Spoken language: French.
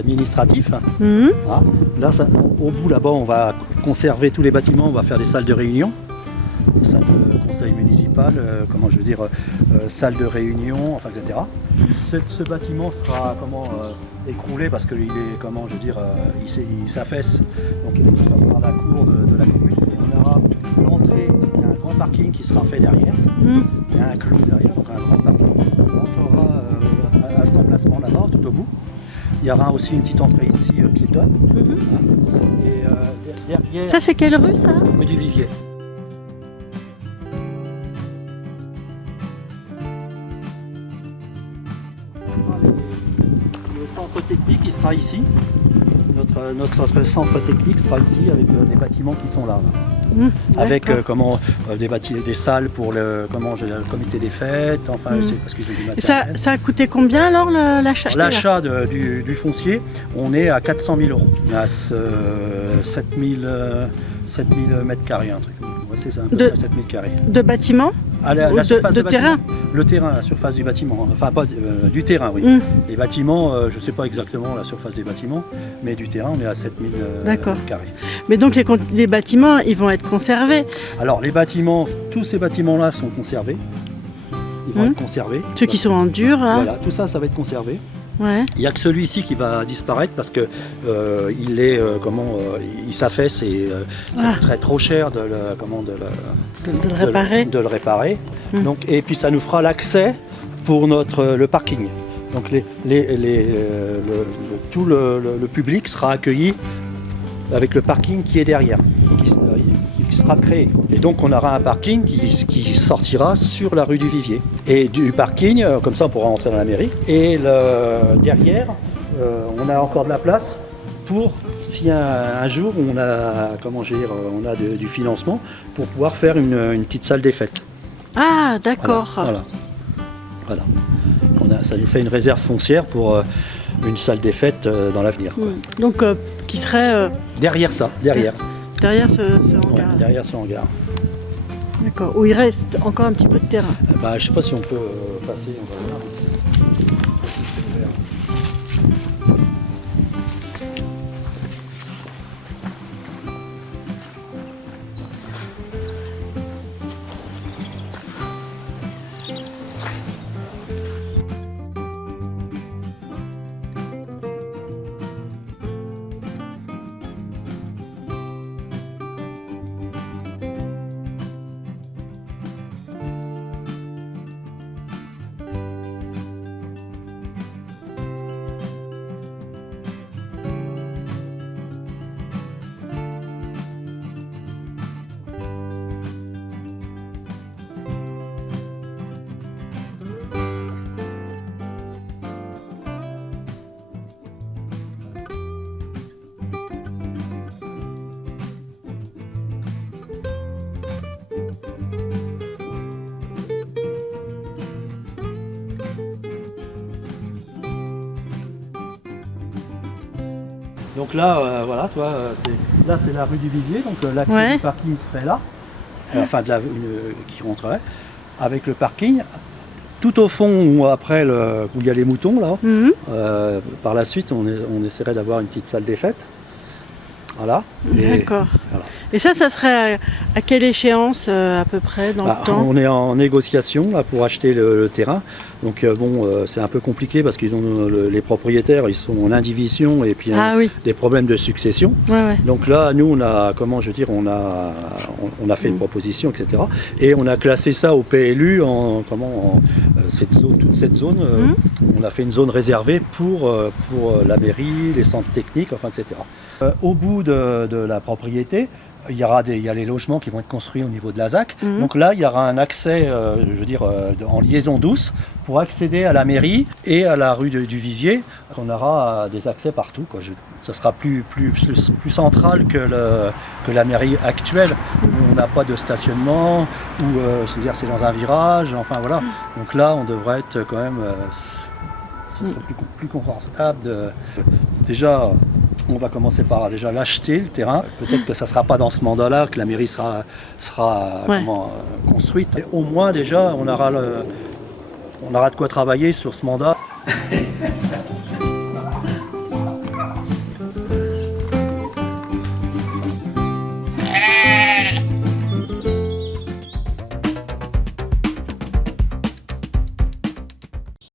administratif. Mhm. Hein. Là, au bout là-bas, on va conserver tous les bâtiments, on va faire des salles de réunion. Salle de conseil municipal, salle de réunion, enfin, etc. Ce bâtiment sera écroulé parce qu'il est, il s'affaisse. Donc ça sera la cour de la commune. Et on aura l'entrée, il y a un grand parking qui sera fait derrière. Il y a un clou derrière, donc un grand parking. On rentrera à cet emplacement là-bas, tout au bout. Il y aura aussi une petite entrée ici piétonne. Et derrière. Ça, c'est quelle rue, ça? Rue du Vivier. Le centre technique il sera ici. Notre centre technique sera ici avec des bâtiments qui sont là. Avec des salles pour le comité des fêtes, enfin c'est parce que j'ai du matériel. Ça a coûté combien alors l'achat? L'achat du foncier, on est à 400 000 €. On est à 7000 mètres carrés, un truc. Ouais, c'est ça, 7000 carrés. De bâtiments? La surface de terrain? Le terrain, la surface du bâtiment, enfin pas du terrain, oui. Les bâtiments, je ne sais pas exactement la surface des bâtiments, mais du terrain, on est à 7000 carrés. Mais donc les bâtiments, ils vont être conservés? Alors les bâtiments, tous ces bâtiments-là sont conservés. Ils vont être conservés. Ceux qui sont en dur, là? Voilà, tout ça, ça va être conservé. Ouais. Il n'y a que celui-ci qui va disparaître parce que il s'affaisse et ça coûterait trop cher de le réparer. Donc, et puis ça nous fera l'accès pour le parking. Donc tout le public sera accueilli avec le parking qui est derrière, qui sera créé. Et donc on aura un parking qui sortira sur la rue du Vivier. Et du parking, comme ça on pourra entrer dans la mairie. Et derrière, on a encore de la place pour, si un jour on a du financement, pour pouvoir faire une petite salle des fêtes. Ah, d'accord. Voilà. Ça nous fait une réserve foncière pour une salle des fêtes dans l'avenir. Donc, qui serait... derrière ça, derrière. Derrière ce hangar. Ouais, derrière ce hangar. D'accord. Où il reste encore un petit peu de terrain. Je ne sais pas si on peut passer, on va voir. Donc là, voilà, là c'est la rue du Vivier, donc l'accès du parking serait là, qui rentrerait, avec le parking. Tout au fond, où il y a les moutons, là, par la suite, on essaierait d'avoir une petite salle des fêtes. Voilà. D'accord. Voilà. Et ça serait à quelle échéance à peu près dans le temps? On est en négociation là, pour acheter le terrain. Donc c'est un peu compliqué parce qu'ils ont les propriétaires, ils sont en indivision et puis des problèmes de succession. Donc là, nous, on a fait une proposition, etc. Et on a classé ça au PLU toute cette zone. On a fait une zone réservée pour la mairie, les centres techniques, enfin, etc. Au bout de la propriété, il y a les logements qui vont être construits au niveau de la ZAC. Donc là, il y aura un accès, en liaison douce pour accéder à la mairie et à la rue du Vivier. On aura des accès partout, quoi. Ça sera plus central que la mairie actuelle, où on n'a pas de stationnement, où c'est dans un virage, enfin voilà. Donc là, on devrait être quand même... ce serait plus confortable. Déjà... On va commencer par l'acheter, le terrain. Peut-être que ça ne sera pas dans ce mandat-là que la mairie sera construite. Et au moins déjà, on aura de quoi travailler sur ce mandat.